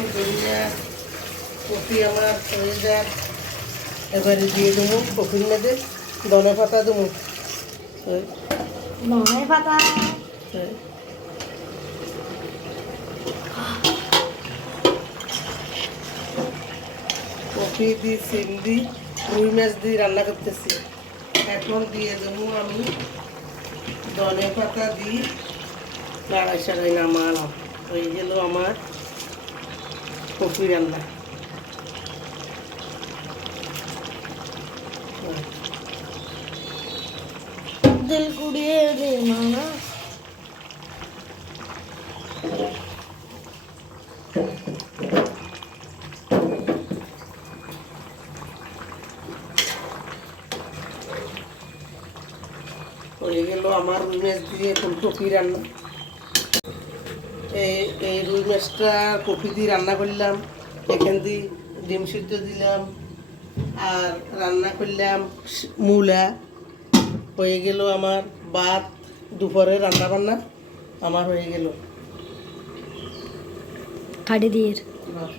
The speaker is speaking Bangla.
দিলাম ধনিয়া, কপি আমার হয়ে যাক। এবারে দিয়ে দেবো কপির মধ্যে ধনে পাতা দেবো। ধনে পাতা কপি দিয়ে সিম দিয়ে রুই মাছ দিয়ে রান্না করতেছি। এখন দিয়ে দেবো আমি ধনে পাতা দিয়ে লাড়াই সাড়াই নামানো হয়ে গেল আমার কপি রান্না। দিল কুড়িয়ে দে মানা। হয়ে গেল আমার রুই মাছ দিয়ে ফুলকপি রান্না। এই রুই মাছটা কপি দিয়ে রান্না করলাম, এখান দিয়ে ডিম সিদ্ধ দিলাম আর রান্না করলাম মূলা। হয়ে গেল আমার ভাত, দুপুরে রান্না বান্না আমার হয়ে গেল। কাটি দিয়ে বাহ।